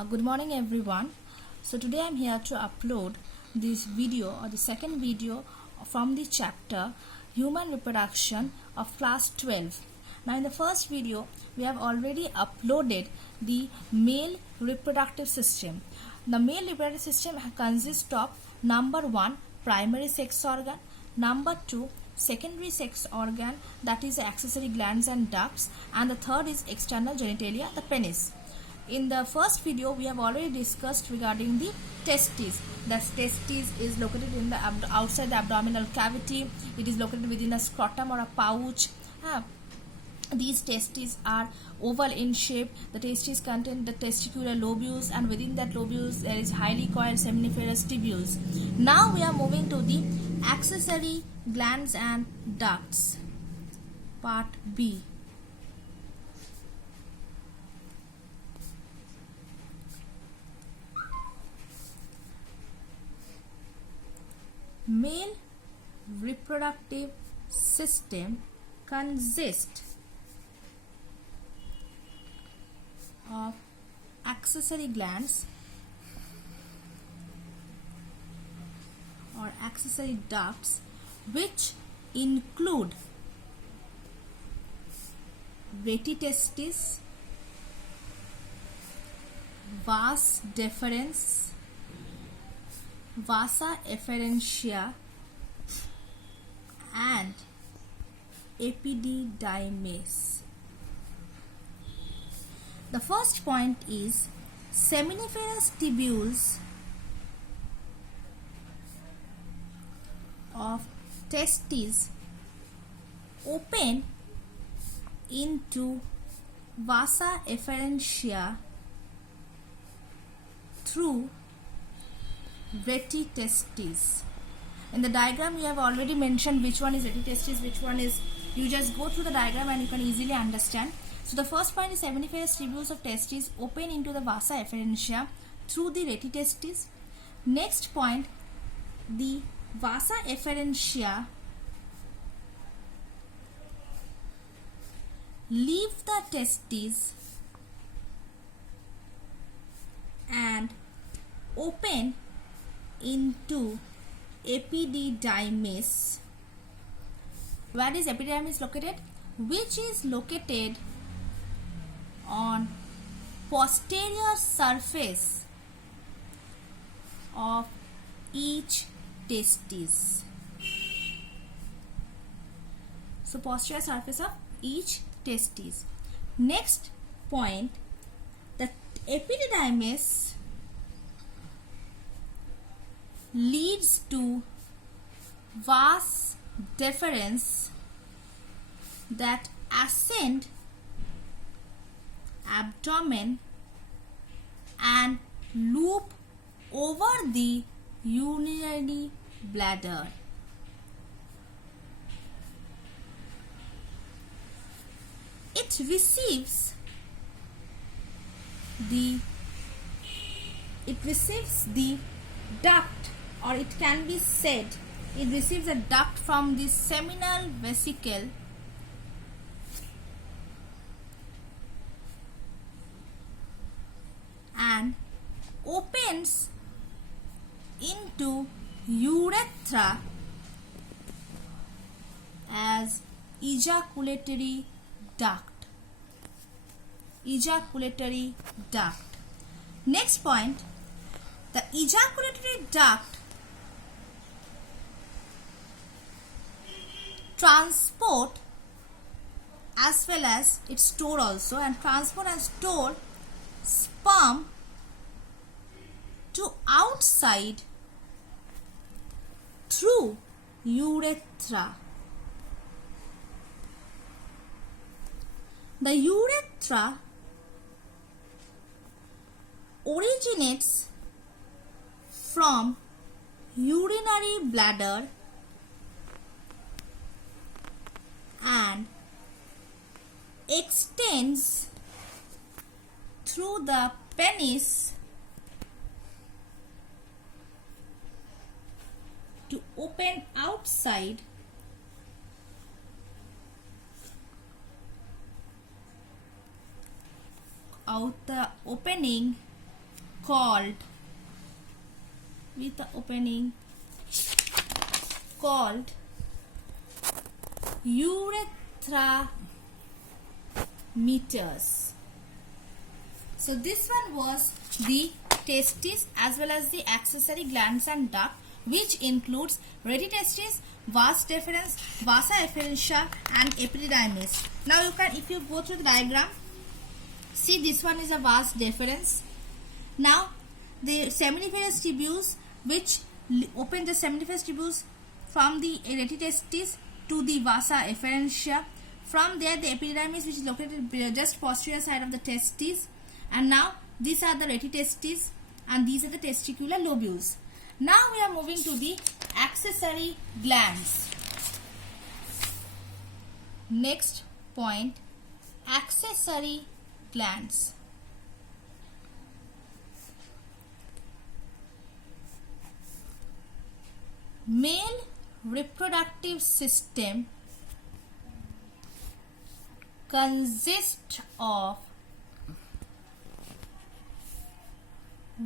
Good morning everyone. So today I'm here to upload this video or the second video from the chapter Human Reproduction of class 12. Now in the first video we have already uploaded the male reproductive system. The male reproductive system consists of number 1 primary sex organ, number 2 secondary sex organ, that is accessory glands and ducts, and the third is external genitalia, the penis. In the first video, we have already discussed regarding the testes. The testes is located in the outside the abdominal cavity. It is located within a scrotum or a pouch. These testes are oval in shape. The testes contain the testicular lobules, and within that lobules there is highly coiled seminiferous tubules. Now we are moving to the accessory glands and ducts, part B. Male reproductive system consists of accessory glands or accessory ducts, which include retitestis, vas deferens, vasa efferentia, and epididymis. The first point is seminiferous tubules of testes open into vasa efferentia through retitestis. In the diagram we have already mentioned which one is retitestis, which one is, you just go through the diagram and you can easily understand. So the first point is seminiferous tubules of testes open into the vasa efferentia through the retitestis. Next point, the vasa efferentia leave the testes and open into epididymis. Where is epididymis located? Which is located on posterior surface of each testis. So posterior surface of each testis. Next point, the epididymis leads to vas deferens that ascend abdomen and loop over the urinary bladder. It receives the duct, or it can be said it receives a duct from the seminal vesicle and opens into urethra as ejaculatory duct. Next point, the ejaculatory duct transport as well as it store also, and transport and store sperm to outside through urethra. The urethra originates from urinary bladder and extends through the penis to open outside out the opening called, with the opening, called urethra meters. So this one was the testes as well as the accessory glands and duct, which includes retitestis, vas deferens, vasa efferentia and epididymis. Now you can, if you go through the diagram, see this one is a vas deferens. Now the seminiferous tubules which open the seminiferous tubules from the retitestis to the vasa efferentia. From there the epididymis, which is located just posterior side of the testes, and now these are the retitestis and these are the testicular lobules. Now we are moving to the accessory glands. Next point, accessory glands. Male reproductive system consists of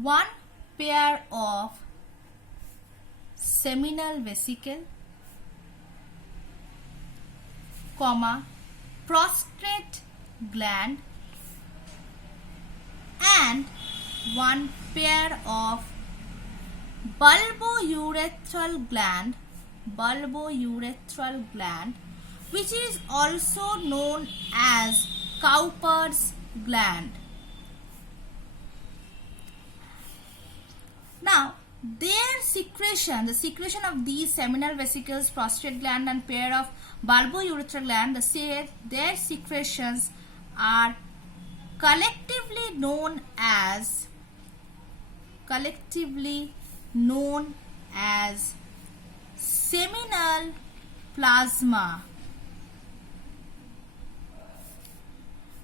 one pair of seminal vesicle, prostate gland, and one pair of bulbourethral gland, which is also known as Cowper's gland. Now, their secretion, the secretion of these seminal vesicles, prostate gland and pair of bulbourethral gland, their secretions are collectively known as seminal plasma.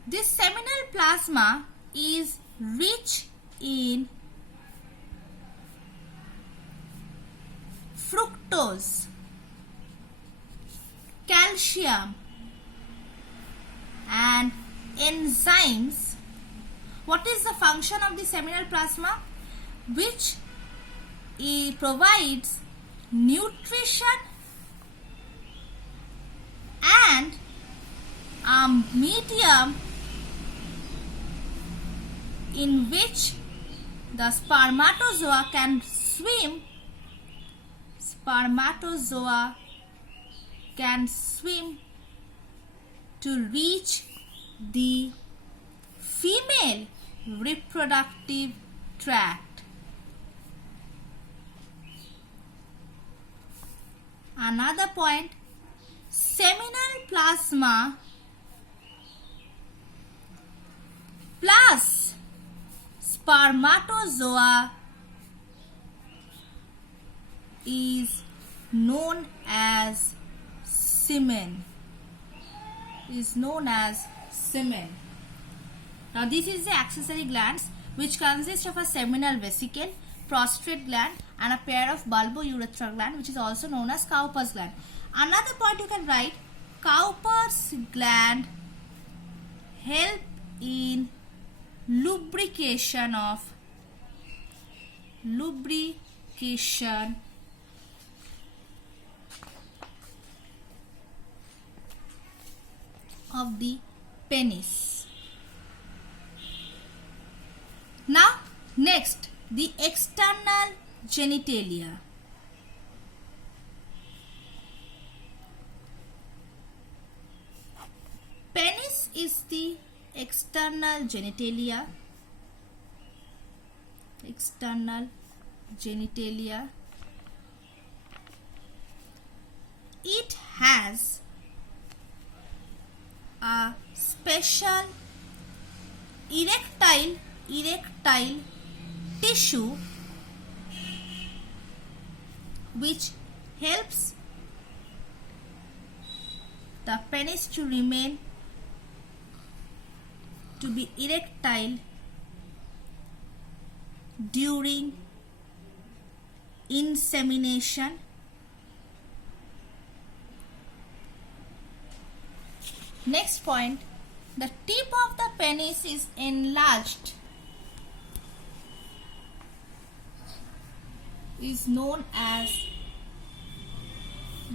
This seminal plasma is rich in fructose, calcium and enzymes. What is the function of the seminal plasma? Which provides nutrition and a medium in which the spermatozoa can swim to reach the female reproductive tract. Another point, seminal plasma plus spermatozoa is known as semen. Now this is the accessory glands, which consist of a seminal vesicle, prostate gland and a pair of bulbourethral gland, which is also known as Cowper's gland. Another point you can write, Cowper's gland help in lubrication of the penis. Now next, the external genitalia. Penis is the external genitalia. It has a special erectile tissue which helps the penis to be erectile during insemination. Next point, the tip of the penis is enlarged is known as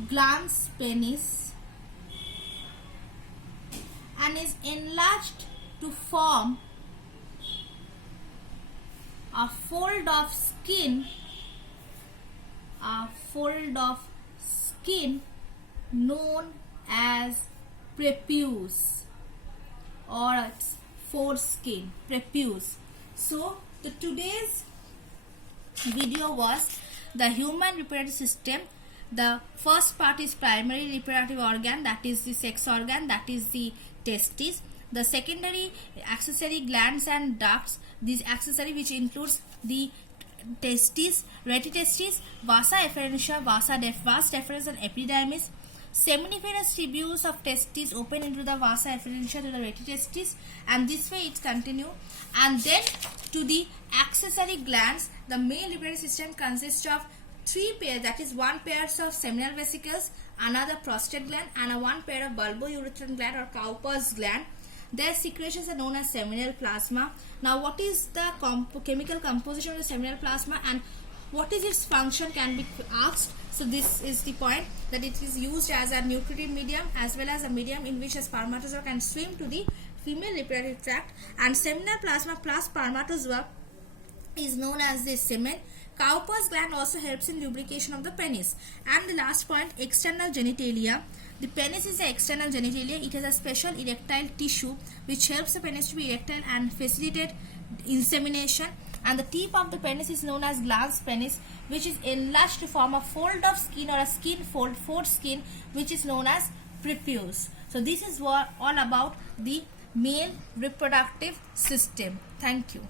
glans penis and is enlarged to form a fold of skin known as prepuce, or its foreskin, prepuce. So today's video was the human reproductive system. The first part is primary reproductive organ, that is the sex organ, that is the testes. The secondary accessory glands and ducts, these accessory which includes the testes, retitestes, vasa efferentia, vas deferens and epididymis. Seminiferous tubules of testes open into the vasa efferentia to the retitestes, and this way it continue. And then to the accessory glands, the male reproductive system consists of three pairs, that is one pair of seminal vesicles, another prostate gland, and one pair of bulbo-uterine gland or Cowper's gland. Their secretions are known as seminal plasma. Now, what is the chemical composition of the seminal plasma and what is its function can be asked. So this is the point, that it is used as a nutritive medium as well as a medium in which a spermatozoa can swim to the female reproductive tract, and seminal plasma plus spermatozoa is known as the semen. Cowper's gland also helps in lubrication of the penis. And the last point, external genitalia. The penis is the external genitalia. It has a special erectile tissue which helps the penis to be erectile and facilitate insemination. And the tip of the penis is known as glans penis, which is enlarged to form a fold of skin or a skin foreskin, which is known as prepuce. So this is all about the male reproductive system. Thank you.